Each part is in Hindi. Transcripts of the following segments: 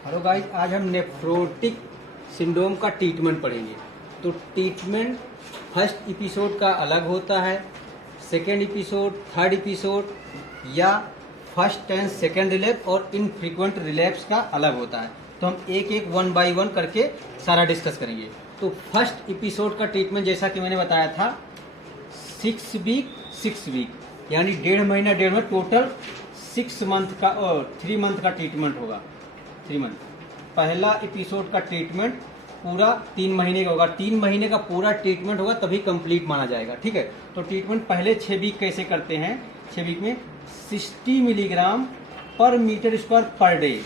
हेलो गाइस, आज हम नेफ्रोटिक सिंड्रोम का ट्रीटमेंट पढ़ेंगे। तो ट्रीटमेंट फर्स्ट एपिसोड का अलग होता है, सेकेंड एपिसोड, थर्ड एपिसोड या फर्स्ट एंड सेकेंड रिलैप्स और इनफ्रीक्वेंट रिलैप्स का अलग होता है। तो हम एक एक 1 बाय 1 करके सारा डिस्कस करेंगे। तो फर्स्ट एपिसोड का ट्रीटमेंट जैसा कि मैंने बताया था 6 वीक यानी 1.5 महीना टोटल 6 मंथ का और 3 मंथ का ट्रीटमेंट होगा। 3 मंथ पहला एपिसोड का ट्रीटमेंट पूरा 3 महीने का होगा। 3 महीने का पूरा ट्रीटमेंट होगा तभी कंप्लीट माना जाएगा। ठीक है, तो ट्रीटमेंट पहले 6 वीक कैसे करते हैं। 6 वीक में 60 milligram per metre square per day.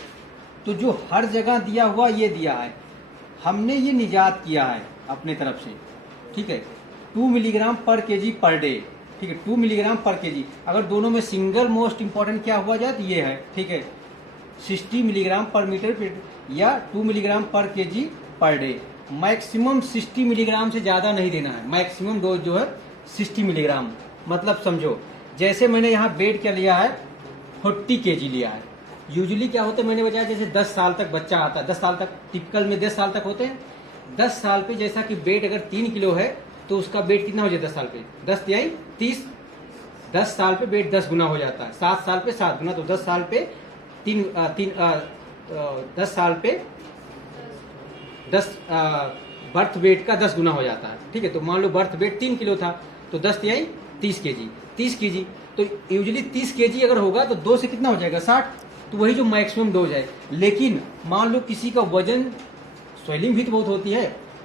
तो जो हर जगह दिया हुआ ये दिया है, हमने ये निजात किया है अपने तरफ से। ठीक है, 2 मिलीग्राम पर केजी पर डे। ठीक है, 2 मिलीग्राम पर केजी। अगर दोनों में सिंगल मोस्ट इंपॉर्टेंट क्या हुआ जाए तो ये है। ठीक है, 60 मिलीग्राम पर मीटर या 2 मिलीग्राम पर KG per day. Maximum 60 milligram से ज़्यादा नहीं देना है। मैक्सिमम डोज जो है 60 मिलीग्राम। मतलब समझो, जैसे मैंने यहाँ वेट क्या लिया है, 40 केजी लिया है। यूजुअली क्या होता है, मैंने बताया जैसे 10 साल तक बच्चा आता है, 10 साल तक टिपिकल में 10 साल तक होते हैं। 10 साल पे जैसा कि वेट अगर 3 किलो है तो उसका वेट कितना हो जाता है 10 साल पे, 10 तिहाई 30। 10 साल पे वेट 10 गुना हो जाता है। 7 साल पे 7 गुना। तो 10 साल पे 10 साल पे 10 बर्थ वेट का 10 गुना हो जाता है। ठीक है, तो मान लो बर्थ वेट 3 किलो था तो 10 तिहाई 30 केजी। 30 केजी तो यूजुअली 30 केजी अगर होगा तो 2 से कितना हो जाएगा 60। तो वही जो मैक्सिमम डोज है। लेकिन मान लो किसी का वजन, स्वेलिंग भी तो बहुत होती है,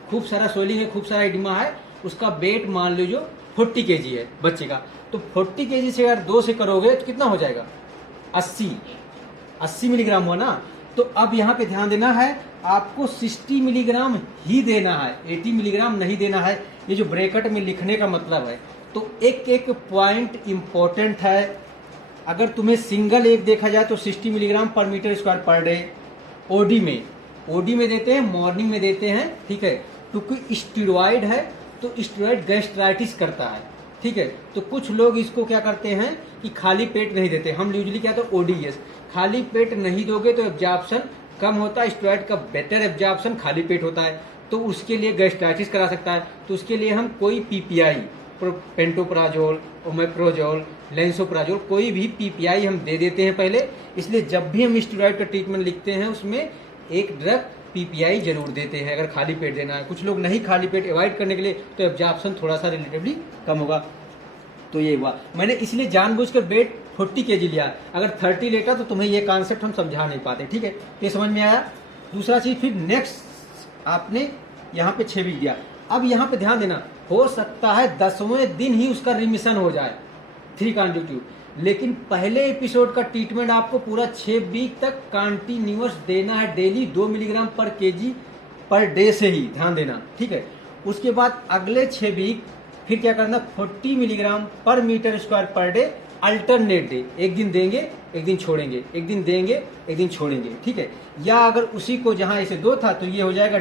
खूब सारा स्वेलिंग है, खूब सारा एडिमा है, उसका वेट मान लो जो 40 केजी है बच्चे का, तो 40 केजी से अगर 2 से करोगे तो कितना हो जाएगा 80 मिलीग्राम हुआ ना। तो अब यहाँ पे ध्यान देना है, आपको 60 मिलीग्राम ही देना है, 80 मिलीग्राम नहीं देना है। ये जो ब्रैकेट में लिखने का मतलब है। तो एक एक पॉइंट इंपॉर्टेंट है। अगर तुम्हें सिंगल एक देखा जाए तो 60 milligram per metre square per day OD में देते हैं, मॉर्निंग में देते हैं। ठीक है, क्योंकि स्टेरॉइड है तो स्टेरॉइड गैस्ट्राइटिस करता है। ठीक है, तो कुछ लोग इसको क्या करते हैं कि खाली पेट नहीं देते। हम यूजुअली क्या तो ओडीएस, खाली पेट नहीं दोगे तो एब्जॉर्प्शन कम होता है। स्टेरॉइड का बेटर एब्जॉर्प्शन खाली पेट होता है, तो उसके लिए गैस्ट्राइटिस करा सकता है। तो उसके लिए हम कोई पीपीआई, पेंटोप्राजोल, ओमेप्रोजोल, लेंसोप्राजोल, कोई भी पीपीआई हम दे देते हैं पहले। इसलिए जब भी हम स्टेरॉइड का ट्रीटमेंट लिखते हैं उसमें एक ड्रग पीपीआई जरूर देते हैं अगर खाली पेट देना है। कुछ लोग नहीं खाली पेट अवॉइड करने के लिए, तो एब्जॉर्प्शन थोड़ा सा रिलेटिवली कम होगा। तो ये हुआ, मैंने इसलिए जानबूझकर वेट 40 केजी लिया। अगर 30 लेता तो तुम्हें ये कॉन्सेप्ट हम समझा नहीं पाते। ठीक है, ये समझ में आया। दूसरा चीज, फिर नेक्स्ट आपने यहाँ पे 6 वीक दिया। अब यहाँ पे ध्यान देना, हो सकता है 10वें दिन ही उसका रिमिशन हो जाए 3 कॉन्टिट्यूटिव, लेकिन पहले एपिसोड का ट्रीटमेंट आपको पूरा 6 वीक तक कंटिन्यूअस देना है, डेली 2 मिलीग्राम पर केजी पर डे से ही, ध्यान देना। ठीक है, उसके बाद अगले 6 वीक फिर क्या करना, 40 milligram per metre square per day alternate day. एक दिन देंगे, एक दिन छोड़ेंगे, एक दिन देंगे, एक दिन छोड़ेंगे। ठीक है, या अगर उसी को जहां इसे 2 था तो ये हो जाएगा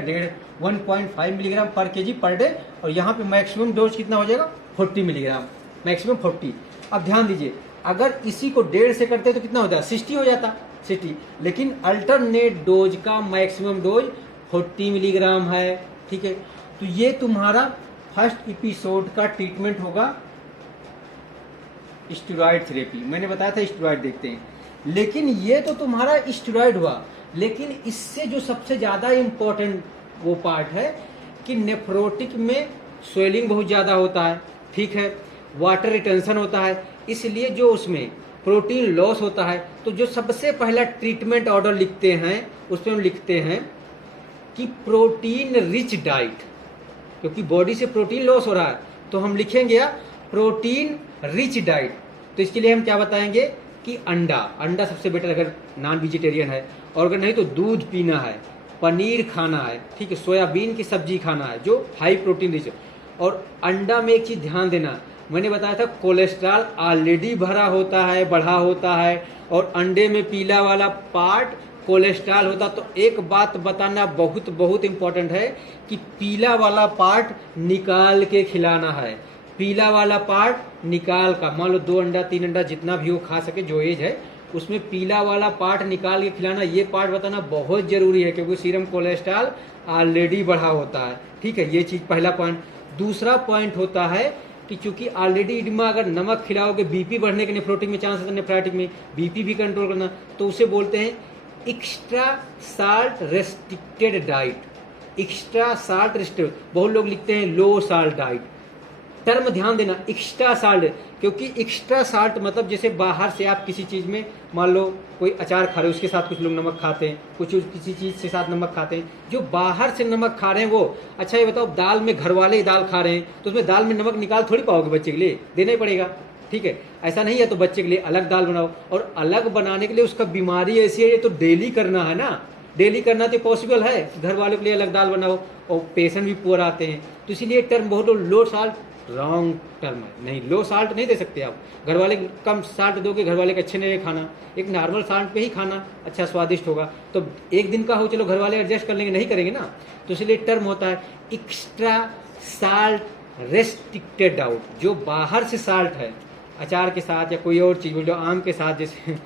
1.5 मिलीग्राम पर केजी पर डे। और यहाँ पे मैक्सिमम डोज कितना हो जाएगा 40 मिलीग्राम, मैक्सिमम 40। अब ध्यान दीजिए, अगर इसी को 1.5 से करते तो कितना हो जाता, 60 हो जाता, 60। लेकिन अल्टरनेट डोज का मैक्सिमम डोज 40 मिलीग्राम है। ठीक है, तो ये तुम्हारा फर्स्ट एपिसोड का ट्रीटमेंट होगा स्टेरॉइड थेरेपी। मैंने बताया था स्टेरॉइड देखते हैं, लेकिन ये तो तुम्हारा स्टेरॉइड हुआ। लेकिन इससे जो सबसे ज्यादा इंपॉर्टेंट वो पार्ट है कि नेफ्रोटिक में स्वेलिंग बहुत ज्यादा होता है। ठीक है, वाटर रिटेंशन होता है, इसलिए जो उसमें प्रोटीन लॉस होता है। तो जो सबसे पहला ट्रीटमेंट ऑर्डर लिखते हैं उसमें हम लिखते हैं कि प्रोटीन रिच डाइट, क्योंकि बॉडी से प्रोटीन लॉस हो रहा है तो हम लिखेंगे प्रोटीन रिच डाइट। तो इसके लिए हम क्या बताएंगे कि अंडा सबसे बेटर अगर नॉन वेजिटेरियन है, और अगर नहीं तो दूध पीना है, पनीर खाना है। ठीक है, सोयाबीन की सब्जी खाना है जो हाई प्रोटीन रिच। और अंडा में एक चीज ध्यान देना, मैंने बताया था कोलेस्ट्रॉल ऑलरेडी भरा होता है, बढ़ा होता है, और अंडे में पीला वाला पार्ट कोलेस्ट्रॉल होता। तो एक बात बताना बहुत बहुत इंपॉर्टेंट है कि पीला वाला पार्ट निकाल के खिलाना है। पीला वाला पार्ट निकाल का, मान लो 2 अंडा 3 अंडा जितना भी वो खा सके जो एज है उसमें पीला वाला पार्ट निकाल के खिलाना, ये पार्ट बताना बहुत जरूरी है, क्योंकि सीरम कोलेस्ट्रॉल ऑलरेडी बढ़ा होता है। ठीक है, ये चीज पहला पॉइंट। दूसरा पॉइंट होता है कि चूंकि ऑलरेडी इडिमा, अगर नमक खिलाओगे बीपी बढ़ने के, नेफ्रोटिक में चांस है, नेफ्राइटिक में बीपी भी कंट्रोल करना, तो उसे बोलते हैं extra salt restricted diet. Extra salt restricted, बहुत लोग लिखते हैं लो साल्ट डाइट। टर्म ध्यान देना, एक्स्ट्रा साल्ट, क्योंकि एक्स्ट्रा साल्ट मतलब जैसे बाहर से आप किसी चीज में, मान लो कोई अचार खा रहे हो, उसके साथ कुछ लोग नमक खाते हैं, कुछ किसी चीज के साथ नमक खाते हैं, जो बाहर से नमक खा रहे हैं वो। अच्छा ये बताओ, दाल में घर वाले दाल खा रहे हैं तो उसमें दाल में नमक निकाल थोड़ी पाओगे, बच्चे के लिए देना ही पड़ेगा। ठीक है, ऐसा नहीं है तो बच्चे के लिए अलग दाल बनाओ, और अलग बनाने के लिए उसका बीमारी ऐसी है, ये तो डेली करना है ना, डेली करना तो पॉसिबल है, घर वालों के लिए अलग दाल बनाओ, और पेशेंट भी पुअर आते हैं, तो इसीलिए टर्म बहुत लो साल्ट रॉन्ग टर्म है। नहीं, लो साल्ट नहीं दे सकते आप, घर वाले कम साल्ट दोगे, घर वाले के अच्छे नहीं खाना, एक नॉर्मल साल्ट पे ही खाना अच्छा स्वादिष्ट होगा। तो एक दिन का हो, चलो घर वाले एडजस्ट कर लेंगे, नहीं करेंगे ना, तो इसलिए टर्म होता है एक्स्ट्रा साल्ट रेस्ट्रिक्टेड आउट। जो बाहर से साल्ट है, अचार के साथ या कोई और चीज़, जो आम के साथ, जैसे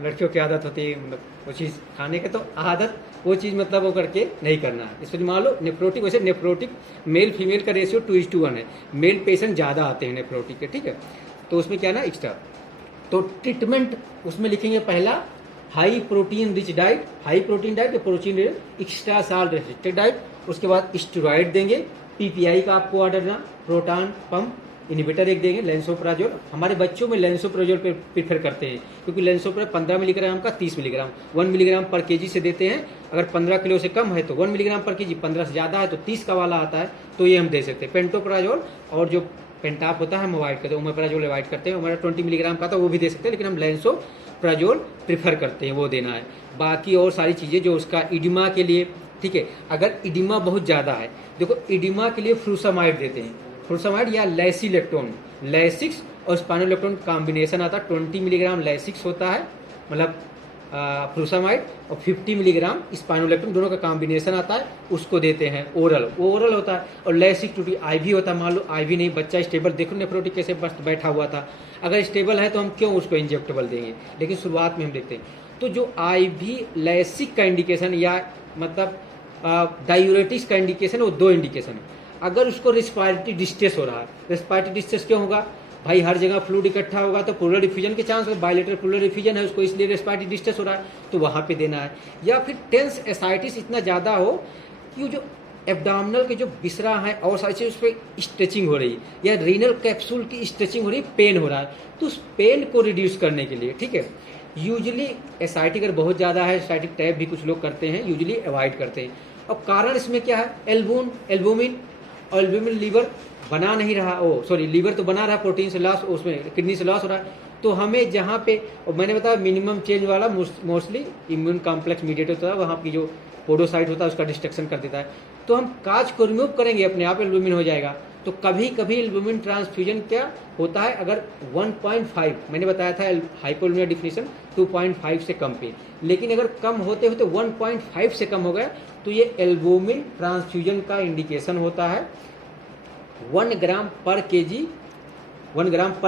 लड़कियों की आदत होती है मतलब वो चीज़ खाने के, तो आदत वो चीज़ मतलब वो करके नहीं करना है। इसलिए मान लो नेफ्रोटिक, वैसे नेफ्रोटिक मेल फीमेल का रेशियो 2:1 है, मेल पेशेंट ज़्यादा आते हैं नेफ्रोटिक के। ठीक है, तो उसमें क्या ना एक्स्ट्रा, तो ट्रीटमेंट उसमें लिखेंगे पहला high protein rich diet, high protein diet या protein extra salt restricted diet. उसके बाद स्टेरॉइड देंगे, पीपीआई का आपको ऑर्डर ना, प्रोटॉन पंप इनिबिटर एक देंगे, लेंसोप्राजोल। हमारे बच्चों में लेंसोप्राजोल पे प्रीफर करते हैं, क्योंकि लेंसोप्राजोल 15 मिलीग्राम का 30 मिलीग्राम, 1 मिलीग्राम पर केजी से देते हैं। अगर 15 किलो से कम है तो 1 मिलीग्राम पर केजी, 15 से ज़्यादा है तो 30 का वाला आता है, तो ये हम दे सकते हैं। पेंटोप्राजोल और जो पेंटाप होता है हम अवॉइड करते हैं, ओमेप्राजोल अवॉइड करते हैं। हमारा 20 मिलीग्राम का था वो भी दे सकते हैं, लेकिन हम लेंसोप्राजोल प्रीफर करते हैं, वो देना है। बाकी और सारी चीज़ें जो उसका इडिमा के लिए, ठीक है, अगर इडिमा बहुत ज़्यादा है, देखो इडिमा के लिए फ्रूसामाइड देते हैं, फ्रूसामाइड या लैसिलेक्टोन, लैसिक्स और स्पाइनोलेक्टोन कॉम्बिनेशन आता है। 20 मिलीग्राम लैसिक्स होता है, मतलब फ्रूसामाइड, और 50 मिलीग्राम स्पाइनोलेक्टोन, दोनों का कॉम्बिनेशन आता है, उसको देते हैं ओरल, वो ओरल होता है। और लैसिक टूटी आईवी होता है, मान लो आईवी नहीं, बच्चा स्टेबल, देखो नेफ्रोटिक कैसे बस बैठा हुआ था, अगर स्टेबल है तो हम क्यों उसको इंजेक्टेबल देंगे, लेकिन शुरुआत में हम देखते हैं। तो जो आईवी लैसिक का इंडिकेशन या मतलब डायूरेटिक्स का इंडिकेशन, वो 2 इंडिकेशन है। अगर उसको रिस्पायरेटरी डिस्ट्रेस हो रहा है, रिस्पायरेटरी डिस्ट्रेस क्यों होगा भाई, हर जगह फ्लूइड इकट्ठा होगा तो प्लूरल डिफ्यूजन के चांस, बायलेटरल प्लूरल डिफ्यूजन है उसको, इसलिए रिस्पायरेटरी डिस्ट्रेस हो रहा है, तो वहां पे देना है। या फिर टेंस एसाइटिस इतना ज्यादा हो कि जो एब्डोमिनल के जो बिसरा है और सारी चीज उस पर स्ट्रेचिंग हो रही है, या रीनल कैप्सूल की स्ट्रेचिंग हो रही है, पेन हो रहा है, तो उस पेन को रिड्यूस करने के लिए, ठीक है, यूजली एसाइटिक अगर बहुत ज्यादा है, एसाइटिक टैप भी कुछ लोग करते हैं, यूजली अवॉइड करते हैं। और कारण इसमें क्या है, एल्बुमिन लीवर बना नहीं रहा, लीवर तो बना रहा, प्रोटीन से लॉस, उसमें किडनी से लॉस हो रहा है। तो हमें जहाँ पे, और मैंने बताया मिनिमम चेंज वाला मोस्टली इम्यून कॉम्प्लेक्स मीडिएट होता है, वहाँ की जो पोडोसाइट होता है उसका डिस्ट्रक्शन कर देता है। तो हम काज को रिमूव करेंगे, अपने आप एल्बुमिन हो जाएगा। तो कभी कभी एल्बुमिन ट्रांसफ्यूजन क्या होता है, अगर 1.5, मैंने बताया था हाइपोलुमिया डिफिनेशन 2.5 से कम पे, लेकिन अगर कम होते होते 1.5 से कम हो गया तो ये एल्बुमिन ट्रांसफ्यूजन का इंडिकेशन होता है। 1 ग्राम पर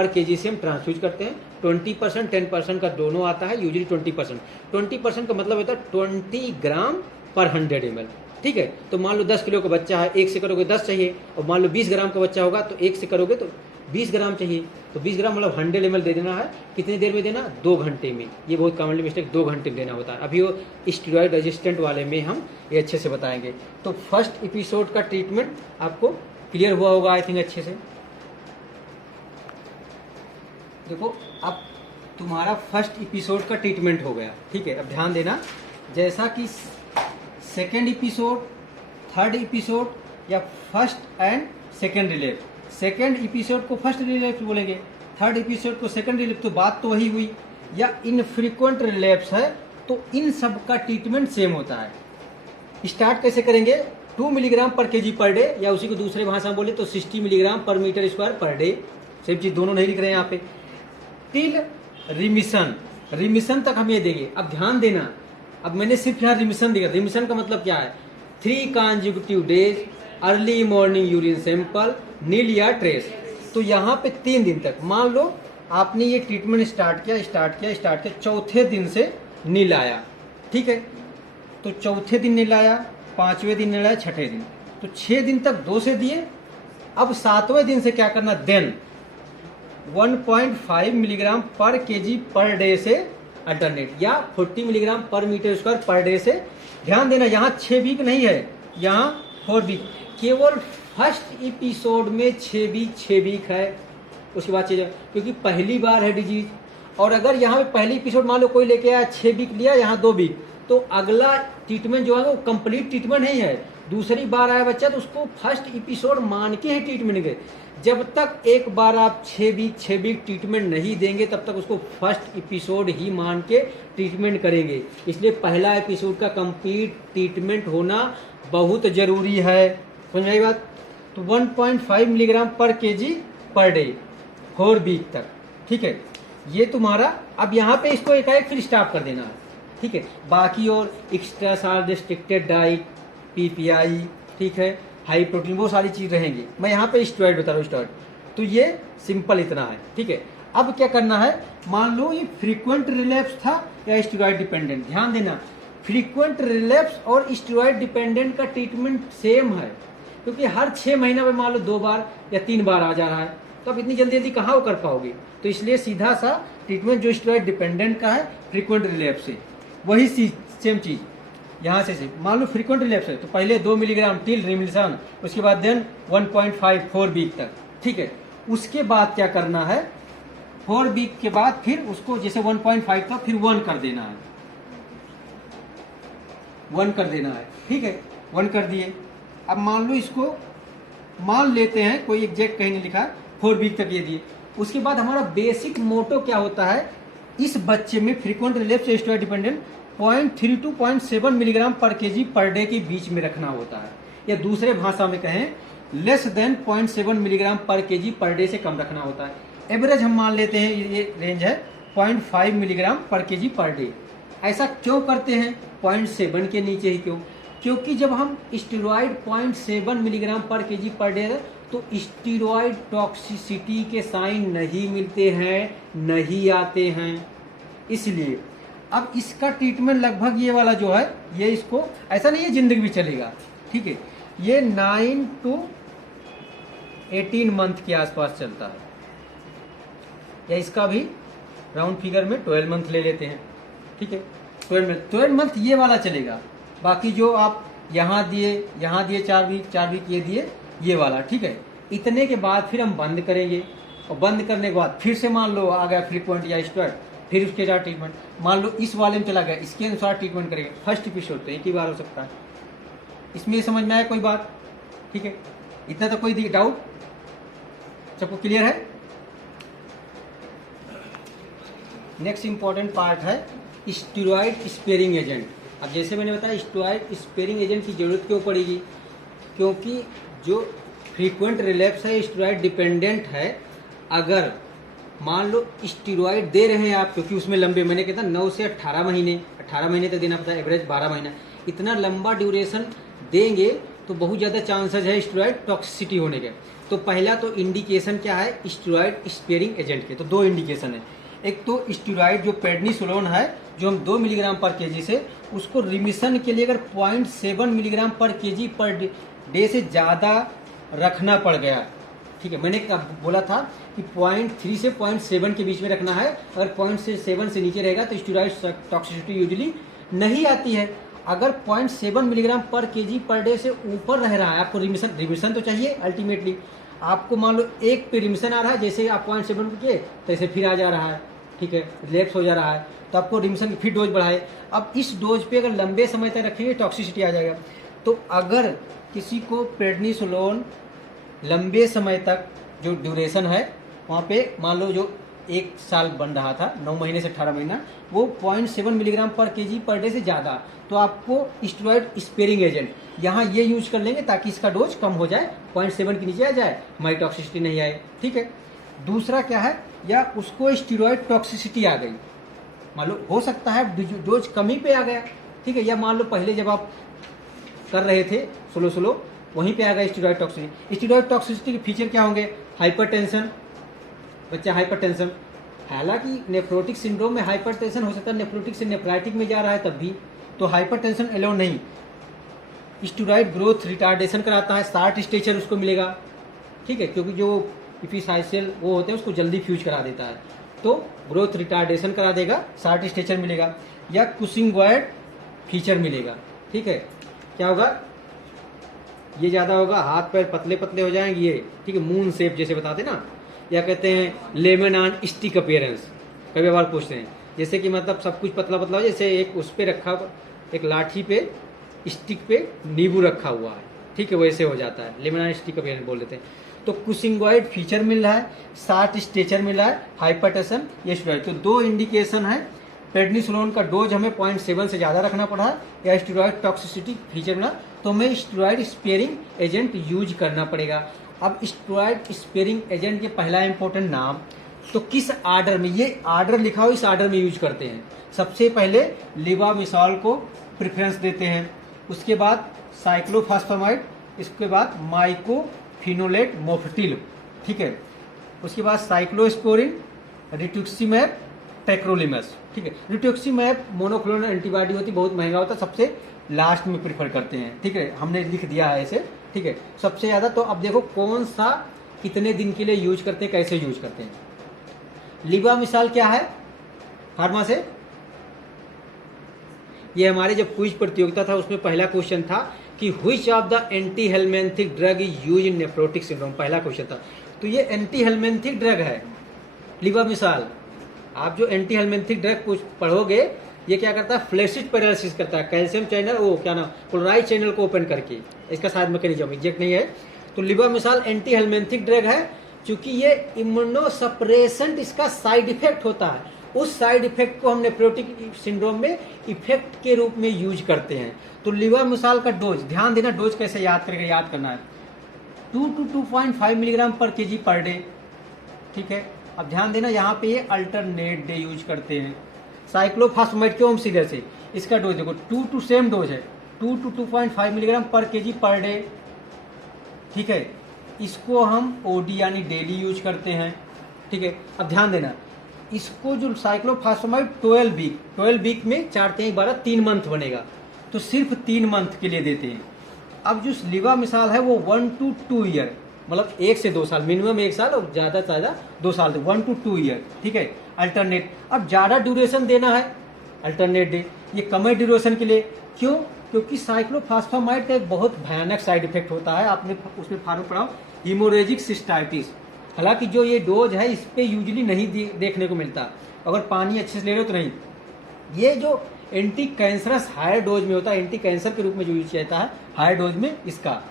केजी से हम ट्रांसफ्यूज करते हैं। 20%, 10% का दोनों आता है, यूजली 20% का मतलब होता है 20 ग्राम पर 100 ml, ठीक है। तो मान लो 10 किलो का बच्चा है, 1 से करोगे 10 चाहिए, और मान लो 20 ग्राम का बच्चा होगा तो 1 से करोगे तो 20 ग्राम चाहिए, तो 20 ग्राम मतलब 100 ml दे देना है। कितनी देर में देना, 2 घंटे में, ये बहुत कॉमनली मिस्टेक, 2 घंटे में देना होता है। अभी वो स्टेरॉइड रेजिस्टेंट वाले में हम ये अच्छे से बताएंगे। तो फर्स्ट एपिसोड का ट्रीटमेंट आपको क्लियर हुआ होगा आई थिंक अच्छे से। देखो अब तुम्हारा फर्स्ट एपिसोड का ट्रीटमेंट हो गया, ठीक है। अब ध्यान देना, जैसा कि सेकेंड एपिसोड, थर्ड एपिसोड या first and second relapse, second episode को फर्स्ट रिलेप्स बोलेंगे, थर्ड एपिसोड को सेकेंड रिलेप्स, तो बात तो वही हुई। या इनफ्रीक्वेंट रिलेप्स है तो इन सब का ट्रीटमेंट सेम होता है। स्टार्ट कैसे करेंगे, 2 मिलीग्राम पर केजी पर डे, या उसी को दूसरे भाषा में बोले तो 60 milligram per metre square per day, same चीज दोनों नहीं लिख रहे हैं यहाँ पे। टिल रिमिशन तक हम ये देंगे। अब ध्यान देना, अब मैंने सिर्फ यहाँ रिमिशन दिया, रिमिशन का मतलब क्या है, 3 consecutive days, early morning urine sample, nil या ट्रेस। तो यहाँ पे 3 दिन तक, मान लो आपने ये ट्रीटमेंट स्टार्ट किया, चौथे दिन से नील आया, ठीक है। तो चौथे दिन नील आया, 5वें दिन नील आया, 6ठे दिन, तो 6 दिन तक 2 से दिए। अब 7वें दिन से क्या करना, देन 1.5 मिलीग्राम पर केजी पर डे से अल्टरनेट, या 40 milligram per metre square per day से। ध्यान देना यहाँ 6 वीक नहीं है, यहाँ 4 वीक, केवल फर्स्ट एपिसोड में 6 वीक है। उसके बाद चीज़, क्योंकि पहली बार है डिजीज, और अगर यहाँ पे पहली एपिसोड मान लो कोई लेके आया 6 वीक लिया, यहाँ 2 वीक, तो अगला ट्रीटमेंट जो है वो कंप्लीट ट्रीटमेंट नहीं है। दूसरी बार आया बच्चा तो उसको फर्स्ट एपिसोड मान के ही ट्रीटमेंट के। जब तक एक बार आप 6 वीक ट्रीटमेंट नहीं देंगे तब तक उसको फर्स्ट एपिसोड ही मान के ट्रीटमेंट करेंगे। इसलिए पहला एपिसोड का कंप्लीट ट्रीटमेंट होना बहुत जरूरी है। समझ में आई बात? तो 1.5 मिलीग्राम पर केजी पर डे 4 वीक तक, ठीक है। ये तुम्हारा, अब यहाँ पे इसको एकाएक फिर स्टॉप कर देना है, ठीक है। बाकी और एक्स्ट्रा साल रिस्ट्रिक्टेड डाइट, पीपीआई, ठीक है, हाई प्रोटीन, वो सारी चीज रहेंगी। मैं यहाँ पे स्टेरॉइड बता रहा हूँ, स्टेरॉइड। तो ये सिंपल इतना है, ठीक है। अब क्या करना है, मान लो ये फ्रीक्वेंट रिलैप्स था या स्टेरॉइड डिपेंडेंट। ध्यान देना, फ्रीक्वेंट रिलैप्स और स्टेरॉइड डिपेंडेंट का ट्रीटमेंट सेम है, क्योंकि हर 6 महीना में मान लो 2 बार या 3 बार आ जा रहा है, तो अब इतनी जल्दी जल्दी कहाँ वो कर पाओगे। तो इसलिए सीधा सा ट्रीटमेंट जो स्टेरॉइड डिपेंडेंट का है फ्रीक्वेंट रिलैप्स से, वही सेम चीज यहाँ से मान लो फ्रीक्वेंट रिलैप्स है तो पहले 2 मिलीग्राम टिल रिमिशन, उसके बाद देन 1.5 4 वीक तक, ठीक है। उसके बाद क्या करना है, 4 वीक के बाद फिर उसको जैसे 1.5 था फिर 1 कर देना है, 1 कर देना है, ठीक है। 1 कर दिए। अब मान लो इसको मान लेते हैं, कोई एग्जैक्ट कहीं नहीं लिखा, 4 वीक तक ये दिए। उसके बाद हमारा बेसिक मोटो क्या होता है, इस बच्चे में फ्रीक्वेंट रिलैप्स से स्टेरॉइड डिपेंडेंट 0.3 to 0.7 मिलीग्राम पर केजी पर डे के बीच में रखना होता है, या दूसरे भाषा में कहें लेस देन 0.7 मिलीग्राम पर केजी पर डे से कम रखना होता है। एवरेज हम मान लेते हैं ये रेंज है 0.5 मिलीग्राम पर केजी पर डे। ऐसा क्यों करते हैं, 0.7 के नीचे ही क्यों? क्योंकि जब हम स्टेरॉइड 0.7 मिलीग्राम पर केजी पर डे तो स्टेरॉइड टॉक्सिसिटी के साइन नहीं मिलते हैं, नहीं आते हैं। इसलिए अब इसका ट्रीटमेंट लगभग ये वाला जो है, ये इसको ऐसा नहीं है जिंदगी भी चलेगा, ठीक है। ये 9 to 18 मंथ के आसपास चलता है, या इसका भी राउंड फिगर में 12 मंथ ले लेते हैं, ठीक है। 12 मंथ ये वाला चलेगा। बाकी जो आप यहाँ दिए 4 वीक ये दिए, ये वाला, ठीक है। इतने के बाद फिर हम बंद करेंगे, और बंद करने के बाद फिर से मान लो आ गया फ्रीक्वेंट या स्टेरॉइड, फिर उसके साथ ट्रीटमेंट। मान लो इस वाले में चला गया, इसके अनुसार ट्रीटमेंट करेंगे। फर्स्ट एपिसोड तो एक ही बार हो सकता है। इसमें ये समझ में आया कोई बात, ठीक है। इतना तो कोई डाउट सबको क्लियर है। नेक्स्ट इंपॉर्टेंट पार्ट है स्टेरॉइड स्पेयरिंग एजेंट। अब जैसे मैंने बताया स्टेरॉइड स्पेयरिंग एजेंट की जरूरत क्यों पड़ेगी, क्योंकि जो फ्रीक्वेंट रिलैप्स है स्टेरॉइड डिपेंडेंट है, अगर मान लो स्टेरॉइड दे रहे हैं आप, क्योंकि उसमें लंबे, मैंने कहता 9 से 18 महीने तक देना पड़ता है, एवरेज 12 महीना। इतना लंबा ड्यूरेशन देंगे तो बहुत ज़्यादा चांसेस है स्टेरॉइड टॉक्सिसिटी होने के। तो पहला तो इंडिकेशन क्या है स्टेरॉइड स्पेयरिंग एजेंट के, तो 2 इंडिकेशन है। एक तो स्टेरॉइड जो प्रेडनिसोलोन है, जो हम 2 मिलीग्राम पर केजी से, उसको रिमिशन के लिए अगर 0.7 मिलीग्राम पर केजी पर डे से ज़्यादा रखना पड़ गया, ठीक है। मैंने बोला था कि 0.3 से 0.7 के बीच में रखना है। अगर 0.7 से नीचे रहेगा तो स्टेरॉइड टॉक्सिसिटी यूजुअली नहीं आती है। अगर 0.7 मिलीग्राम पर केजी पर डे से ऊपर रह रहा है, आपको रिमिशन तो चाहिए अल्टीमेटली। आपको मान लो 1 पे रिमिशन आ रहा है, जैसे आप 0.7 पे किए तो ऐसे फिर आ जा रहा है, ठीक है, रिलैप्स हो जा रहा है, तो आपको रिमिशन फिर डोज बढ़ाए। अब इस डोज पे अगर लंबे समय तक रखेंगे टॉक्सिसिटी आ जाएगा। तो अगर किसी को प्रेडनिसोलोन लंबे समय तक जो ड्यूरेशन है वहाँ पे मान लो जो 1 साल बन रहा था, 9 महीने से 18 महीना, वो 0.7 मिलीग्राम पर केजी पर डे से ज़्यादा, तो आपको स्टेरॉइड स्पेयरिंग एजेंट यहाँ ये यूज कर लेंगे ताकि इसका डोज कम हो जाए, 0.7 के नीचे आ जाए, हमारी टॉक्सिसिटी नहीं आए, ठीक है। दूसरा क्या है, या उसको स्टेरॉइड टॉक्सिसिटी आ गई, मान लो हो सकता है डोज कम ही पे आ गया, ठीक है, या मान लो पहले जब आप कर रहे थे स्लो वहीं पे आ गया स्टेरॉइड टॉक्सिसिटी। स्टेरॉइड टॉक्सिसिटी के फीचर क्या होंगे, हाइपरटेंशन, बच्चा हाइपरटेंशन, हालांकि नेफ्रोटिक सिंड्रोम में हाइपरटेंशन हो सकता है, नेफ्रोटिक से नेफ्राइटिक में जा रहा है तब भी, तो हाइपरटेंशन एलोन नहीं, स्टेरॉइड ग्रोथ रिटार्डेशन कराता है, शार्ट स्टेचर उसको मिलेगा, ठीक है, क्योंकि जो इफिसाइसियल वो होते हैं उसको जल्दी फ्यूज करा देता है, तो ग्रोथ रिटार्डेशन करा देगा, शार्ट स्टेचर मिलेगा, या कुशिंगॉइड फीचर मिलेगा, ठीक है। क्या होगा, ये ज़्यादा होगा, हाथ पैर पतले पतले हो जाएंगे ये, ठीक है, मून शेप जैसे बताते ना, या कहते हैं लेमन एंड स्टिक अपीयरेंस, कभी बार पूछते हैं, जैसे कि मतलब सब कुछ पतला पतला हो, जैसे एक उस पर रखा, एक लाठी पे स्टिक पे नींबू रखा हुआ है, ठीक है, वैसे हो जाता है, लेमन एंड स्टिक अपीयरेंस बोल देते हैं। तो कुशिंगॉइड फीचर मिल रहा है, शार्ट स्टेचर मिल रहा है, हाइपरटेंशन, ये स्टेरॉइड, तो दो इंडिकेशन है। प्रेडनिसोलोन का डोज हमें 0.7 से ज़्यादा रखना पड़ा है, या स्टेरॉइड टॉक्सिसिटी फीचर मिला, तो हमें स्टेरॉइड स्पेयरिंग एजेंट यूज करना पड़ेगा। अब स्टेरॉइड स्पेयरिंग एजेंट के पहला इंपॉर्टेंट नाम, तो किस आर्डर में, ये आर्डर लिखा हो, इस आर्डर में यूज करते हैं। सबसे पहले लिवामिसॉल को प्रेफरेंस देते हैं, उसके बाद साइक्लोफॉस्फेमाइड, इसके बाद माइकोफिनोलेट मोफ्टिल, ठीक है, उसके बाद साइक्लोस्पोरिन, रिटुक्सीमैब, टेक्रोलिमस, ठीक है। रिटुक्सीमैब मोनोक्लोनल एंटीबॉडी होती, बहुत महंगा होता है, सबसे लास्ट में प्रीफर करते हैं, ठीक है, हमने लिख दिया है इसे, ठीक है, सबसे ज़्यादा। तो अब देखो कौन सा कितने दिन के लिए यूज करते हैं, कैसे यूज करते हैं। लिवामिसाल क्या है, फार्मा से, ये हमारे जब क्विज प्रतियोगिता था उसमें पहला क्वेश्चन था कि which of the anti helminthic drug is use in nephrotic syndrome, पहला क्वेश्चन था। तो ये एंटी हेलमेंथिक ड्रग है लिवामिसाल। आप जो एंटी हेलमेंथिक ड्रग कुछ पढ़ोगे, ये क्या करता है, फ्लैसिड पैरालिसिस करता है, कैल्शियम चैनल, वो क्या नाम, क्लोराइड चैनल को ओपन करके, इसका शायद मैकेनिज्म एग्जैक्ट नहीं है। तो लिवामिसाल एंटी हेलमेंथिक ड्रग है, क्योंकि ये इम्यूनोसप्रेसेंट इसका साइड इफेक्ट होता है, उस साइड इफेक्ट को हम नेफ्रोटिक सिंड्रोम में इफेक्ट के रूप में यूज करते हैं। तो लिवामिसाल का डोज, ध्यान देना डोज कैसे याद करेगा, याद करना है 2 to 2.5 मिलीग्राम पर केजी पर डे, ठीक है। अब ध्यान देना यहाँ पे ये अल्टरनेट डे यूज करते हैं। साइक्लोफॉस्फेमाइड क्यों हम सीधे से, इसका डोज देखो 2 to सेम डोज है, 2 to 2.5 मिलीग्राम पर केजी पर डे, ठीक है। इसको हम ओडी यानी डेली यूज करते हैं, ठीक है। अब ध्यान देना, इसको जो साइक्लोफॉस्फेमाइड 12 वीक में 4 3 12 3 मंथ बनेगा, तो सिर्फ 3 मंथ के लिए देते हैं। अब जो लिवामिसाल है वो 1 to 2 ईयर, मतलब 1 से 2 साल, मिनिमम 1 साल और ज़्यादा से ज़्यादा 2 साल, 1 to 2 ईयर, ठीक है। अल्टरनेट, अब ज़्यादा ड्यूरेशन देना है अल्टरनेट डे, ये कम ड्यूरेशन के लिए, क्यों, क्योंकि साइक्लोफॉस्फेमाइड का एक बहुत भयानक साइड इफेक्ट होता है, आपने उसमें फार्म पढ़ा, हीमोरेजिक सिस्टाइटिस। हालांकि जो ये डोज है इस पे यूजली नहीं देखने को मिलता, अगर पानी अच्छे से ले रहे हो तो नहीं। ये जो एंटी कैंसरस हायर डोज में होता है, एंटी कैंसर के रूप में जो यूज किया जाता है हायर डोज में, इसका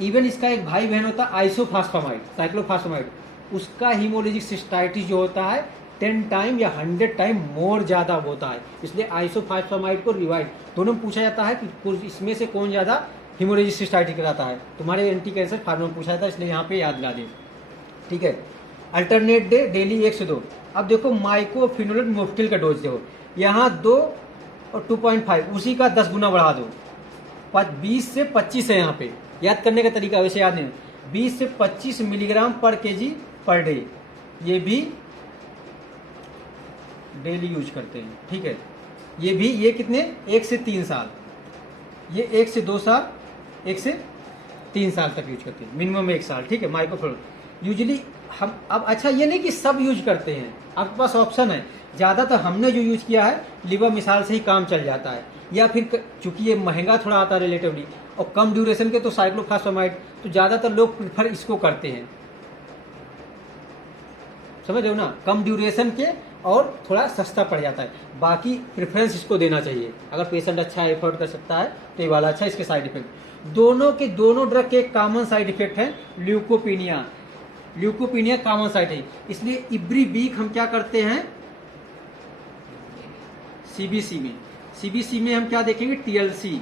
इवन इसका एक भाई बहन होता है आइसोफॉस्फेमाइड, साइक्लोफॉस्फेमाइड, उसका हीमोरेजिक सिस्टाइटिस जो होता है 10 टाइम या 100 टाइम मोर ज़्यादा होता है। इसलिए आइसोफॉस्फेमाइड को रिवाइड दोनों में पूछा जाता है कि इसमें से कौन ज़्यादा हीमोरेजिक सिस्टाइटिस कराता है, तुम्हारे एंटी कैंसर फार्मूला में पूछा जाता है, इसलिए यहाँ पे याद ला दें, ठीक है। अल्टरनेट डे डेली 1 से 2। अब देखो माइकोफिनोलेट मोफ्टिल का डोज देखो, यहाँ 2 और 2.5, उसी का 10 गुना बढ़ा दो, 20 से 25 है यहाँ पे, याद करने का तरीका वैसे याद नहीं, 20 से 25 मिलीग्राम पर केजी पर डे, ये भी डेली यूज करते हैं, ठीक है। ये भी, ये कितने, 1 से 3 साल, ये 1 से 2 साल, 1 से 3 साल तक यूज करते हैं, मिनिमम 1 साल, ठीक है। माइक्रोफोन यूजली हम, अब अच्छा ये नहीं कि सब यूज करते हैं, आपके पास ऑप्शन है, ज़्यादातर हमने जो यूज किया है लिवामिसाल से ही काम चल जाता है, या फिर चूंकि ये महंगा थोड़ा आता है रिलेटिवली और कम ड्यूरेशन के, तो साइक्लोफॉस्फेमाइड, तो ज़्यादातर लोग प्रीफर इसको करते हैं, समझ रहे हो ना, कम ड्यूरेशन के और थोड़ा सस्ता पड़ जाता है, बाकी प्रेफरेंस इसको देना चाहिए। अगर पेशेंट अच्छा एफोर्ड कर सकता है तो ये वाला अच्छा, इसके साइड इफेक्ट दोनों ड्रग के एक कॉमन साइड इफेक्ट है ल्यूकोपीनिया, ल्यूकोपीनिया कॉमन साइड है, इसलिए एवरी वीक हम क्या करते हैं सीबीसी में हम क्या देखेंगे, TLC,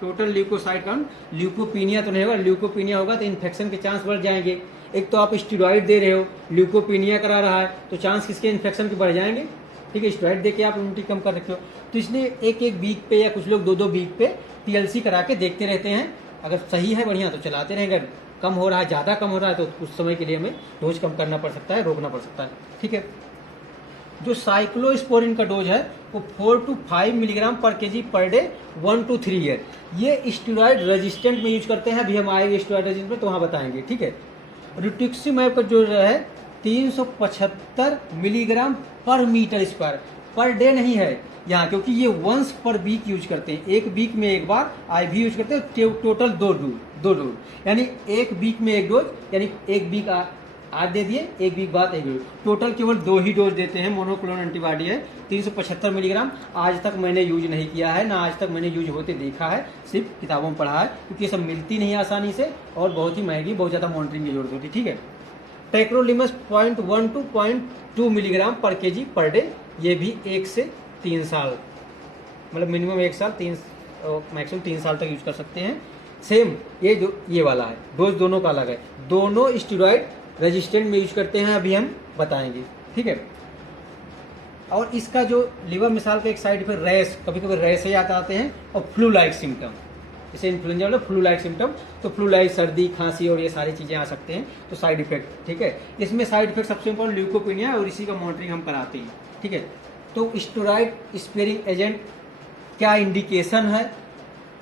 total leukocyte count. Leucopenia तो नहीं होगा, ल्यूकोपीनिया होगा तो इन्फेक्शन के चांस बढ़ जाएंगे। एक तो आप स्टेरॉइड दे रहे हो, ल्यूकोपीनिया करा रहा है, तो चांस किसके इन्फेक्शन के बढ़ जाएंगे, ठीक है। स्टेरॉइड दे के आप इम्यूनिटी कम कर रखे हो, तो इसलिए एक वीक पे या कुछ लोग 2 वीक पे टीएलसी करा के देखते रहते हैं, अगर सही है बढ़िया तो चलाते रहेंगे, अगर कम हो रहा है, ज़्यादा कम हो रहा है, तो उस समय के लिए हमें डोज कम करना पड़ सकता है, रोकना पड़ सकता है, ठीक है। जो साइक्लोस्पोरिन का डोज है वो 4 to 5 मिलीग्राम पर KG per day 1 to 3 year. ये स्टेरॉइड रेजिस्टेंट में यूज करते हैं, अभी हम आएंगे स्टेरॉइड रेजिस्टेंट में तो वहाँ बताएंगे, ठीक है। रिटुक्सीमैब का जो है 375 milligram per metre square, per day नहीं है यहाँ, क्योंकि ये वंस पर वीक यूज करते हैं, एक वीक में एक बार IV यूज करते हैं, टोटल दो डोज, यानी एक वीक में एक डोज, यानी एक वीक आज दे दिए, एक वीक बाद एक डोज, टोटल केवल 2 ही डोज देते हैं। मोनोक्लोनल एंटीबॉडी है 375 मिलीग्राम। आज तक मैंने यूज नहीं किया है, ना आज तक मैंने यूज होते देखा है, सिर्फ किताबों में पढ़ा है, क्योंकि ये सब मिलती नहीं आसानी से और बहुत ही महंगी, बहुत ज़्यादा मॉनिटरिंग की जरूरत होती है, ठीक है। टेक्रोलिमस 0.1 to 0.2 मिलीग्राम पर केजी पर डे, ये भी 1 से 3 साल, मतलब मिनिमम 1 साल, मैक्सिमम 3 साल तक यूज कर सकते हैं। सेम ये वाला है, डोज दोनों का अलग है, दोनों स्टेरॉइड रेजिस्टेंट में यूज करते हैं, अभी हम बताएंगे, ठीक है। और इसका जो लिवर मिसाल का एक साइड इफेक्ट रैश, कभी कभी रैश ही आते हैं, और फ्लू लाइक सिम्टम, इसे इन्फ्लुएंजा वाला फ्लू लाइक सिम्टम, तो फ्लू लाइक सर्दी खांसी और ये सारी चीज़ें आ सकते हैं, तो साइड इफेक्ट, ठीक है। इसमें साइड इफेक्ट सबसे इम्पोर्टेंट ल्यूकोपेनिया है, और इसी का मॉनिटरिंग हम कराते हैं, ठीक है। तो स्टेरॉइड स्पेयरिंग एजेंट क्या इंडिकेशन है,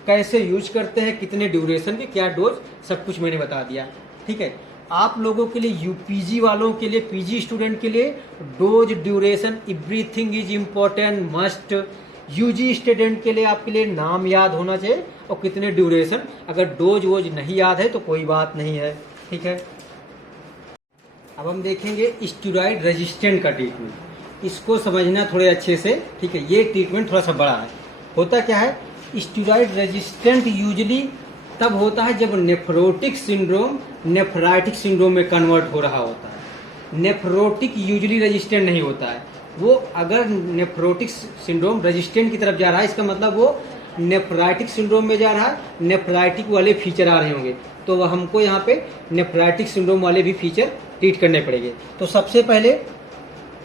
कैसे यूज करते हैं, कितने ड्यूरेशन के, क्या डोज, सब कुछ मैंने बता दिया, ठीक है। आप लोगों के लिए, UPG वालों के लिए, PG स्टूडेंट के लिए dose, duration, everything is important, must. UG student के लिए आपके लिए नाम याद होना चाहिए और कितने ड्यूरेशन, अगर डोज वोज नहीं याद है तो कोई बात नहीं है, ठीक है। अब हम देखेंगे स्टेरॉइड रेजिस्टेंट का ट्रीटमेंट, इसको समझना थोड़े अच्छे से, ठीक है। ये ट्रीटमेंट थोड़ा सा बड़ा है। होता क्या है, स्टेरॉइड रेजिस्टेंट यूजली तब होता है जब नेफ्रोटिक सिंड्रोम नेफ्राइटिक सिंड्रोम में कन्वर्ट हो रहा होता है। नेफ्रोटिक यूजली रेजिस्टेंट नहीं होता है, वो अगर नेफ्रोटिक सिंड्रोम रेजिस्टेंट की तरफ जा रहा है, इसका मतलब वो नेफ्राइटिक सिंड्रोम में जा रहा है, नेफ्राइटिक वाले फीचर आ रहे होंगे, तो वह हमको यहाँ पे नेफ्राइटिक सिंड्रोम वाले भी फीचर ट्रीट करने पड़ेंगे। तो सबसे पहले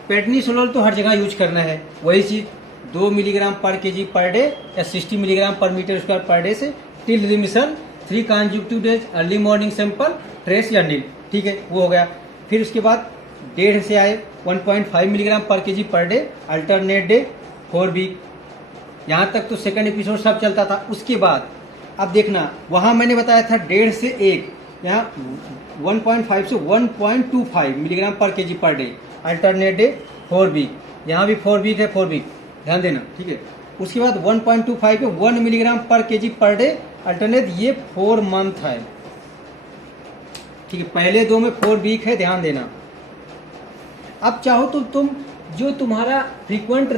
प्रेडनिसोलोल तो हर जगह यूज करना है, वही चीज 2 मिलीग्राम पर केजी पर डे या 60 milligram per metre square per day से till remission 3 consecutive days, early morning sample, trace या नील, ठीक है, वो हो गया। फिर उसके बाद 1.5 से आए 1.5 मिलीग्राम पर केजी पर डे, अल्टरनेट डे 4 वीक, यहाँ तक तो सेकंड एपिसोड सब चलता था। उसके बाद अब देखना, वहाँ मैंने बताया था 1.5 से 1, यहाँ 1.5 से 1.25 मिलीग्राम पर केजी पर डे, अल्टरनेट डे 4 वीक, यहाँ भी 4 वीक है, 4 वीक ध्यान देना, ठीक है। उसके बाद 1.25 पे 1 मिलीग्राम पर केजी पर डे अल्टरनेट, ये 4 मंथ है, ठीक है। पहले 2 में 4 वीक है, ध्यान देना। अब चाहो तो तुम जो तुम्हारा फ्रीक्वेंट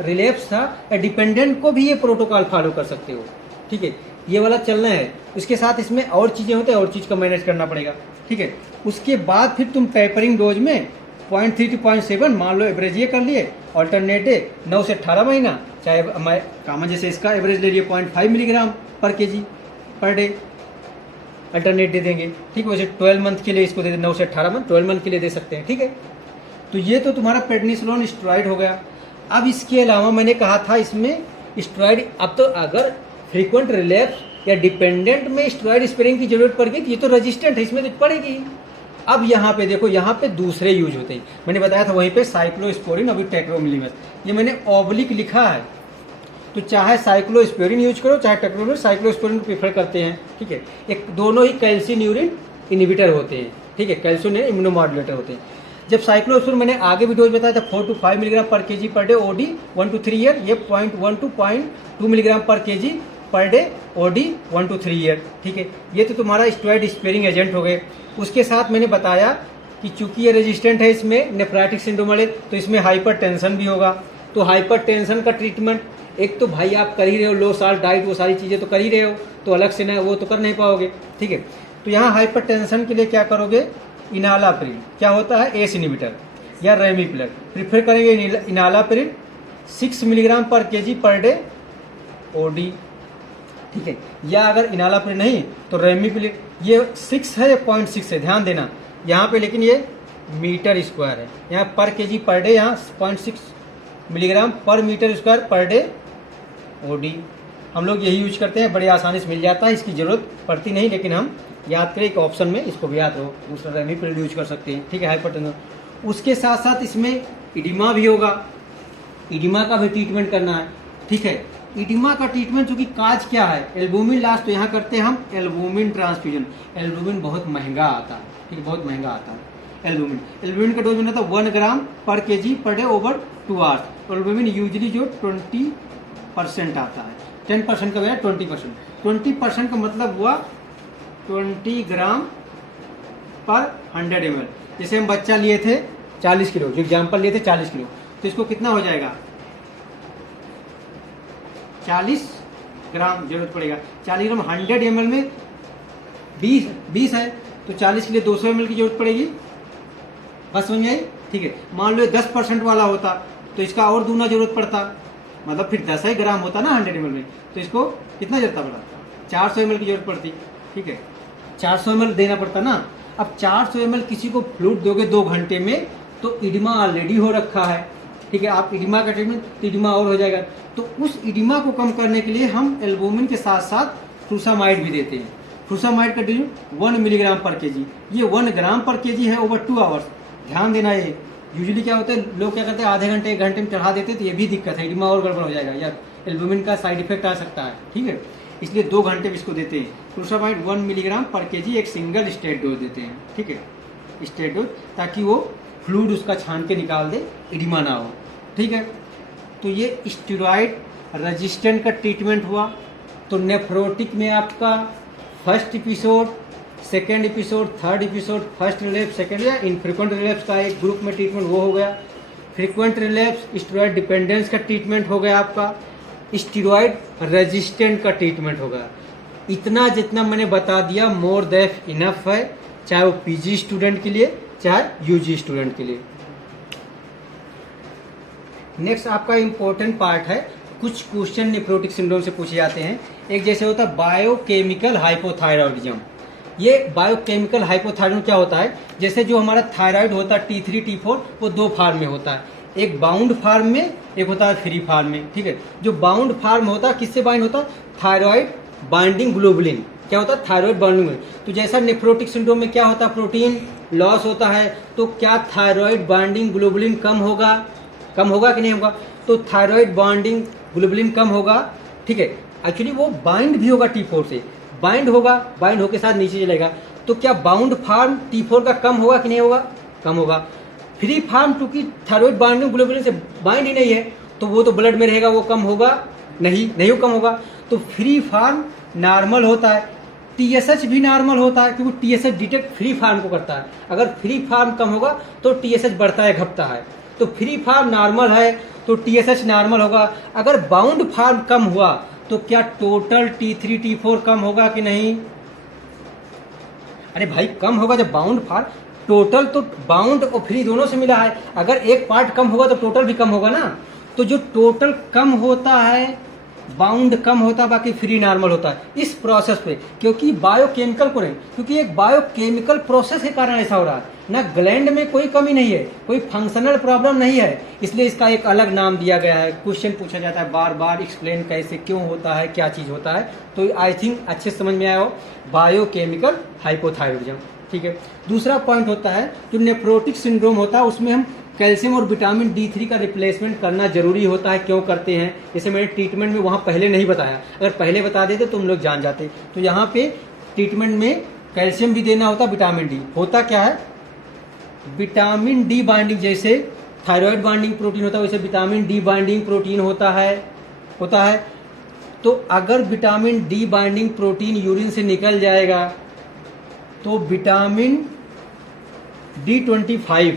रिलेप्स था या डिपेंडेंट को भी ये प्रोटोकॉल फॉलो कर सकते हो, ठीक है। ये वाला चलना है, उसके साथ इसमें और चीजें होते हैं, और चीज का मैनेज करना पड़ेगा, ठीक है। उसके बाद फिर तुम टेपरिंग डोज में 0.3 to 0.7 मान लो, एवरेज ये कर लिए, ऑल्टरनेट डे 9 से 18 महीना, चाहे मैं कामन जैसे इसका एवरेज ले लिए 0.5 मिलीग्राम पर केजी पर डे, अल्टरनेट डे देंगे, ठीक है। वैसे 12 मंथ के लिए इसको दे दे, 9 से 18 मंथ 12 मंथ के लिए दे सकते हैं, ठीक है। तो ये तो तुम्हारा प्रेडनिसोलोन स्टेरॉइड हो गया। अब इसके अलावा मैंने कहा था इसमें स्टेरॉइड, अब तो अगर फ्रीक्वेंट रिलैप्स या डिपेंडेंट में स्टेरॉइड स्पेयरिंग की जरूरत पड़ गई, ये तो रेजिस्टेंट है, इसमें तो पड़ेगी। अब यहाँ पे देखो, यहाँ पे दूसरे यूज होते हैं, मैंने बताया था वहीं पे साइक्लोस्पोरिन, अभी टेक्रोमिलिमस, ये मैंने ऑब्लिक लिखा है, तो चाहे साइक्लोस्पोरिन यूज करो चाहे टेक्रोमिलिमस, साइक्लोस्पोरिन को प्रेफर करते हैं, ठीक है। एक दोनों ही कैल्सिन्यूरिन इनहिबिटर होते हैं, ठीक है, कैल्सिन्यूरिन इम्यूनोमॉड्यूलेटर होते हैं। जब साइक्लोस्पोरिन मैंने आगे भी डोज बताया था 4 to 5 मिलीग्राम पर केजी पर डे OD 1 to 3 ईयर, ये 0.1 to 0.2 मिलीग्राम पर केजी पर डे OD 1 to 3 ईयर, ठीक है। ये तो तुम्हारा स्टेरॉइड स्पेयरिंग एजेंट हो गए। उसके साथ मैंने बताया कि चूंकि ये रेजिस्टेंट है इसमें नेफ्राइटिक सिंड्रोम वाले, तो इसमें हाइपरटेंशन भी होगा। तो हाइपरटेंशन का ट्रीटमेंट, एक तो भाई आप कर ही रहे हो, लो साल्ट डाइट, वो सारी चीज़ें तो कर ही रहे हो, तो अलग से ना वो तो कर नहीं पाओगे, ठीक है। तो यहाँ हाइपरटेंशन के लिए क्या करोगे, इनालाप्रिल, क्या होता है, एस इनहिबिटर या रेमिप्रिल प्रीफर करेंगे, इनालाप्रिल 6 मिलीग्राम पर केजी पर डे OD, ठीक है। या अगर इनालाप्रिल नहीं तो रेमिप्रिल, ये 6 है या 0.6 है, ध्यान देना यहाँ पे, लेकिन ये मीटर स्क्वायर है, यहाँ पर केजी पर डे, यहाँ 0.6 milligram per metre square per day OD। हम लोग यही यूज करते हैं, बड़ी आसानी से मिल जाता है, इसकी जरूरत पड़ती नहीं, लेकिन हम याद करें एक ऑप्शन में इसको भी याद रहो, दूसरा रेमिप्रिल यूज कर सकते हैं, ठीक है, हाइपरटेंशन। उसके साथ साथ इसमें इडिमा भी होगा, इडिमा का भी ट्रीटमेंट करना है, ठीक है। इडिमा का ट्रीटमेंट चूंकि काज क्या है, एल्बुमिन लास्ट, तो यहाँ करते हैं हम एल्बुमिन ट्रांसफ्यूजन। एल्बुमिन बहुत महंगा आता है, ठीक है, बहुत महंगा आता है एल्बुमिन। एल्बुमिन का डोज बनता है 1 ग्राम पर KG per day over 2 hours. Albumin usually जो 20% आता है, 10% का बजाय 20%। 20% का मतलब हुआ 20 ग्राम पर 100 ml। जैसे हम बच्चा लिए थे 40 किलो, जो एग्जाम्पल लिए थे 40 किलो, तो इसको कितना हो जाएगा, 40 ग्राम जरूरत पड़ेगा। 40 ग्राम 100 ml में 20 है, तो 40 के लिए 200 ml की जरूरत पड़ेगी। बस समझ में आई, ठीक है। मान लो 10% वाला होता तो इसका और दूना जरूरत पड़ता, मतलब फिर 10 ही ग्राम होता ना 100 ml में, तो इसको कितना जरूरत पड़ता, 400 ml की जरूरत पड़ती, ठीक है, 400 ml देना पड़ता ना। अब 400 ml किसी को फ्लूइड दोगे 2 घंटे में, तो इडिमा ऑलरेडी हो रखा है, ठीक है। आप इडिमा का ट्रीटमेंट, तो इडिमा और हो जाएगा। तो उस इडिमा को कम करने के लिए हम एल्बुमिन के साथ साथ फ्रूसामाइड भी देते हैं। फ्रूसामाइड का डोज 1 मिलीग्राम पर केजी, ये 1 ग्राम पर केजी है ओवर 2 आवर्स। ध्यान देना, ये यूजुअली क्या होता है, लोग क्या करते हैं आधे घंटे 1 घंटे में चढ़ा देते हैं, तो ये भी दिक्कत है, इडिमा और गड़बड़ हो जाएगा या एल्बुमिन का साइड इफेक्ट आ सकता है, ठीक है। इसलिए 2 घंटे में इसको देते हैं। फ्रूसामाइड 1 मिलीग्राम पर केजी एक सिंगल स्टेट डोज देते हैं, ठीक है, स्टेट डोज, ताकि वो फ्लूइड उसका छान के निकाल दे, इडिमा ना हो, ठीक है। तो ये स्टेरॉइड रेजिस्टेंट का ट्रीटमेंट हुआ। तो नेफ्रोटिक में आपका first episode, second episode, third episode, first relapse, second या इनफ्रीक्वेंट रिलैप्स का एक ग्रुप में ट्रीटमेंट वो हो गया। फ्रीक्वेंट रिलैप्स स्टेरॉइड डिपेंडेंस का ट्रीटमेंट हो गया आपका। स्टेरॉइड रेजिस्टेंट का ट्रीटमेंट हो गया। इतना जितना मैंने बता दिया मोर देन इनफ है, चाहे वो पीजी स्टूडेंट के लिए चाहे यूजी स्टूडेंट के लिए। नेक्स्ट आपका इंपॉर्टेंट पार्ट है, कुछ क्वेश्चन नेफ्रोटिक सिंड्रोम से पूछे जाते हैं। एक जैसे होता है बायोकेमिकल हाइपोथायरॉयडिज्म। ये बायोकेमिकल हाइपोथायरॉयडिज्म क्या होता है, जैसे जो हमारा थायराइड होता है T3 T4 वो 2 फार्म में होता है, एक बाउंड फार्म में, एक होता है फ्री फार्म में, ठीक है। जो बाउंड फार्म होता है किससे बाइंड होता है, थायराइड बाइंडिंग ग्लोबुलिन, क्या होता है, थायराइड बाइंडिंग। तो जैसा नेफ्रोटिक सिंड्रोम में क्या होता है, प्रोटीन लॉस होता है, तो क्या थायराइड बाइंडिंग ग्लोबुलिन कम होगा, कम होगा कि नहीं होगा, तो थायराइड बाइंडिंग ग्लोबुलिन कम होगा, ठीक है। एक्चुअली वो बाइंड भी होगा T4 से, बाइंड होगा, बाइंड होके साथ नीचे चलेगा, तो क्या बाउंड फार्म T4 का कम होगा कि नहीं होगा, कम होगा। फ्री फार्म क्योंकि थायराइड बाइंडिंग ग्लोबुलिन से बाइंड ही नहीं है, तो वो तो ब्लड में रहेगा, वो कम होगा नहीं कम होगा। तो फ्री फार्म नॉर्मल होता है, TSH भी नॉर्मल होता है, क्योंकि TSH डिटेक्ट फ्री फार्म को करता है। अगर फ्री फार्म कम होगा तो TSH बढ़ता है, घटता है। तो फ्री फार्म नॉर्मल है तो TSH नॉर्मल होगा। अगर बाउंड फार्म कम हुआ तो क्या टोटल T3 T4 कम होगा कि नहीं, अरे भाई कम होगा। जब बाउंड फार्म, टोटल तो बाउंड और फ्री दोनों से मिला है, अगर एक पार्ट कम होगा तो टोटल भी कम होगा ना। तो जो टोटल कम होता है, बाउंड कम होता है, बाकी फ्री नॉर्मल होता है इस प्रोसेस पे, क्योंकि बायोकेमिकल को नहीं, क्योंकि एक बायोकेमिकल प्रोसेस के कारण ऐसा हो रहा है ना। ग्लैंड में कोई कमी नहीं है, कोई फंक्शनल प्रॉब्लम नहीं है, इसलिए इसका एक अलग नाम दिया गया है। क्वेश्चन पूछा जाता है बार बार, एक्सप्लेन कैसे, क्यों होता है, क्या चीज होता है, तो आई थिंक अच्छे समझ में आया हो, बायोकेमिकल हाइपोथायरॉयडिज्म, ठीक है। दूसरा पॉइंट होता है जो नेफ्रोटिक सिंड्रोम होता है, उसमें हम कैल्शियम और विटामिन D3 का रिप्लेसमेंट करना जरूरी होता है। क्यों करते हैं, जैसे मैंने ट्रीटमेंट में वहाँ पहले नहीं बताया, अगर पहले बता देते तो हम लोग जान जाते। तो यहाँ पे ट्रीटमेंट में कैल्शियम भी देना होता, विटामिन डी। होता क्या है, विटामिन डी बाइंडिंग, जैसे थायराइड बाइंडिंग प्रोटीन होता है वैसे विटामिन डी बाइंडिंग प्रोटीन होता है। तो अगर vitamin D binding protein urine से निकल जाएगा तो विटामिन D25,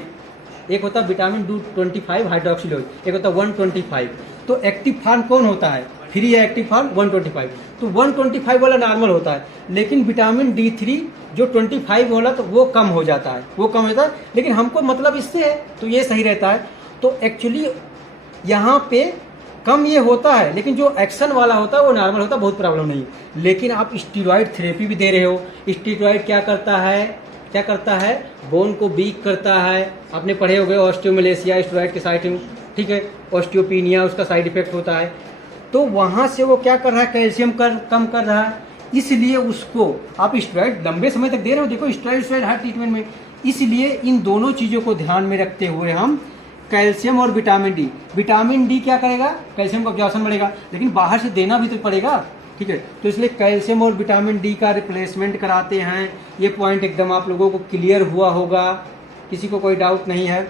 एक होता है विटामिन D25 हाइड्रोक्सिलोज, एक होता है 125। तो एक्टिव फार्म कौन होता है, फ्री है एक्टिव फार्म 125। तो 125 वाला नॉर्मल होता है, लेकिन विटामिन D3 जो 25 वाला तो वो कम हो जाता है, वो कम होता है। लेकिन हमको मतलब इससे है तो ये सही रहता है। तो एक्चुअली यहाँ पे कम ये होता है, लेकिन जो एक्शन वाला होता है वो नॉर्मल होता है, बहुत प्रॉब्लम नहीं। लेकिन आप स्टीरॉयड थेरेपी भी दे रहे हो, स्टीरॉयड क्या करता है, बोन को वीक करता है। आपने पढ़े हो गए ऑस्टियोमलेशिया स्टेरॉयड के साइड में, ठीक है, ऑस्टियोपिनिया उसका साइड इफेक्ट होता है। तो वहां से वो क्या कर रहा है, कैल्शियम कम कर रहा है, इसलिए उसको आप स्टेरॉयड लंबे समय तक दे रहे हो। देखो स्टेरॉयड हर ट्रीटमेंट में, इसलिए इन दोनों चीजों को ध्यान में रखते हुए हम कैल्शियम और विटामिन डी। विटामिन डी क्या करेगा, कैल्शियम का अब्जॉर्प्शन बढ़ेगा, लेकिन बाहर से देना भी तो पड़ेगा, ठीक है। तो इसलिए कैल्शियम और विटामिन डी का रिप्लेसमेंट कराते हैं। ये पॉइंट एकदम आप लोगों को क्लियर हुआ होगा, किसी को कोई डाउट नहीं है।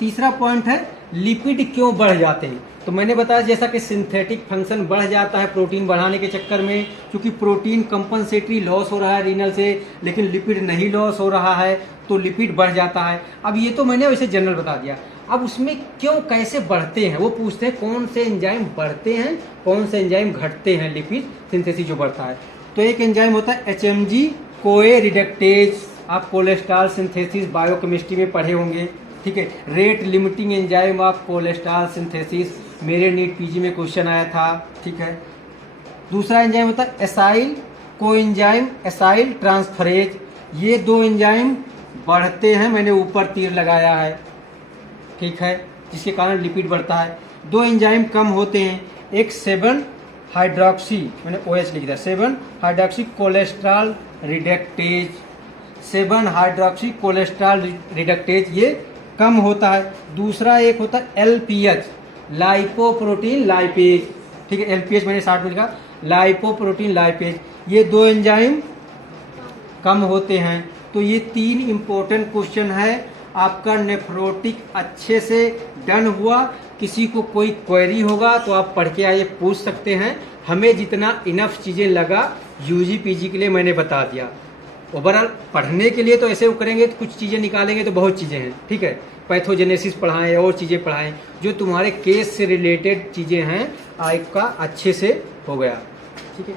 तीसरा पॉइंट है लिपिड क्यों बढ़ जाते हैं। तो मैंने बताया जैसा कि सिंथेटिक फंक्शन बढ़ जाता है प्रोटीन बढ़ाने के चक्कर में, क्योंकि प्रोटीन कंपनसेटरी लॉस हो रहा है रीनल से, लेकिन लिपिड नहीं लॉस हो रहा है, तो लिपिड बढ़ जाता है। अब ये तो मैंने वैसे जनरल बता दिया, अब उसमें क्यों कैसे बढ़ते हैं वो पूछते हैं, कौन से एंजाइम बढ़ते हैं, कौन से एंजाइम घटते हैं लिपिड सिंथेसिस जो बढ़ता है। तो एक एंजाइम होता है HMG कोए रिडक्टेज, आप कोलेस्ट्रॉल सिंथेसिस बायोकेमिस्ट्री में पढ़े होंगे, ठीक है। Rate limiting enzyme of cholesterol synthesis, मेरे नीट पीजी में क्वेश्चन आया था, ठीक है। दूसरा एंजाइम होता है एसाइल कोएंजाइम एसाइल ट्रांसफरेज, ये दो एंजाइम बढ़ते हैं, मैंने ऊपर तीर लगाया है, ठीक है, जिसके कारण लिपिड बढ़ता है। दो एंजाइम कम होते हैं, एक 7 हाइड्रोक्सी, मैंने OH लिख दिया, 7 hydroxy cholesterol reductase, 7 hydroxy cholesterol reductase ये कम होता है। दूसरा एक होता है LPH लाइपोप्रोटीन लाइपेज, ठीक है, LPH मैंने 60 में लिखा, लाइपोप्रोटीन लाइपेज, ये दो एंजाइम कम होते हैं। तो ये 3 इंपॉर्टेंट क्वेश्चन है। आपका नेफ्रोटिक अच्छे से डन हुआ। किसी को कोई क्वेरी होगा तो आप पढ़ के आइए, पूछ सकते हैं। हमें जितना इनफ चीज़ें लगा UG PG के लिए मैंने बता दिया। ओवरऑल पढ़ने के लिए तो ऐसे करेंगे तो कुछ चीज़ें निकालेंगे तो बहुत चीज़ें हैं, ठीक है। पैथोजेनेसिस पढ़ाएं और चीज़ें पढ़ाएं, जो तुम्हारे केस से रिलेटेड चीज़ें हैं आपका अच्छे से हो गया, ठीक है।